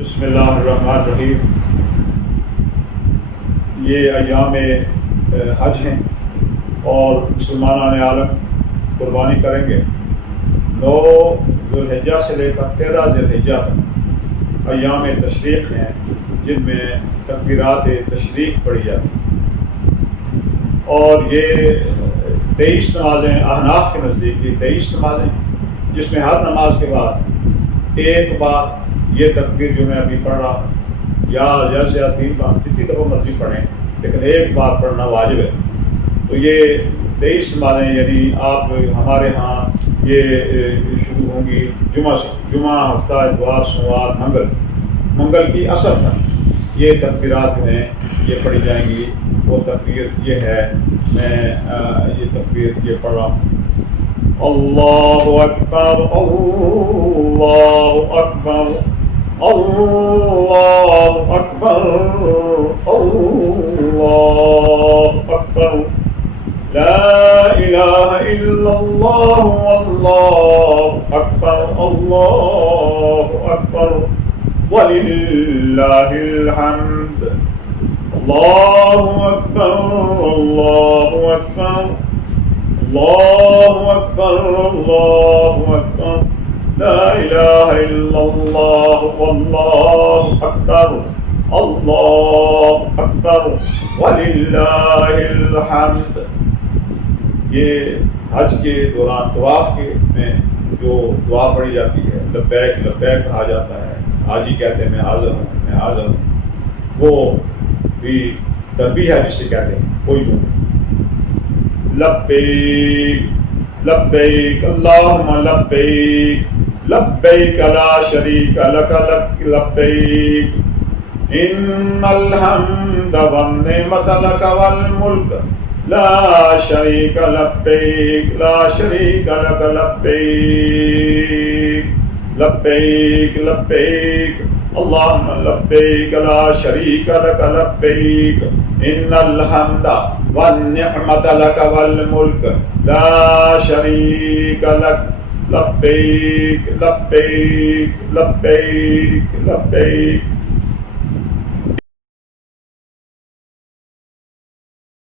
بسم اللہ الرحمن الرحیم۔ یہ ایام حج ہیں اور مسلمان عالم قربانی کریں گے۔ 9 ذوالحجہ سے لے کر 13 ذوالحجہ تک ایام تشریق ہیں، جن میں تکبیرات تشریق پڑھی جاتی ہیں، اور یہ 23 نمازیں احناف کے نزدیک، یہ 23 نمازیں، جس میں ہر نماز کے بعد ایک بار یہ تکبیر جو میں ابھی پڑھ رہا ہوں، یا زیادہ سے زیادہ 3 بار، جتنی دفعہ مرضی پڑھیں، لیکن ایک بار پڑھنا واجب ہے۔ تو یہ 23 نمازیں، یعنی آپ ہمارے ہاں یہ شروع ہوں گی جمعہ سے، جمعہ، ہفتہ، اتوار، سوموار، منگل کی عصر تک یہ تکبیرات جو ہیں یہ پڑھی جائیں گی۔ وہ تکبیر یہ ہے، میں یہ تکبیر یہ پڑھ رہا ہوں: اللہ اکبر، اللہ اکبر، اللہ اکبر، اللہ اکبر، لا الہ الا اللہ، واللہ اکبر، اللہ اکبر، وللہ الحمد، اللہ اکبر، اللہ اکبر، اللہ اکبر، اللہ اکبر، لا الہ الا اللہ، واللہ اکبر، اللہ اکبر، وللہ الحمد۔ یہ حج کے دوران طواف کے میں جو دعا پڑھی جاتی ہے، لبیک لبیک کہا جاتا ہے، حاجی کہتے ہیں میں حاضر ہوں، میں حاضر ہوں، وہ بھی تلبیہ ہے جسے کہتے ہیں، کوئی نہیں۔ لبیک لبیک اللہم لبیک، لبیک لا شریک لک لبیک، ان الحمد والنعمت لک والملک لا شریک لبیک، لا شریک لک لبیک، لبیک لبیک اللہم لبیک لا شریک لک لبیک، ان الحمد والنعمت لک والملک لا شریک لک لبیک، لبیک لبیک لبیک۔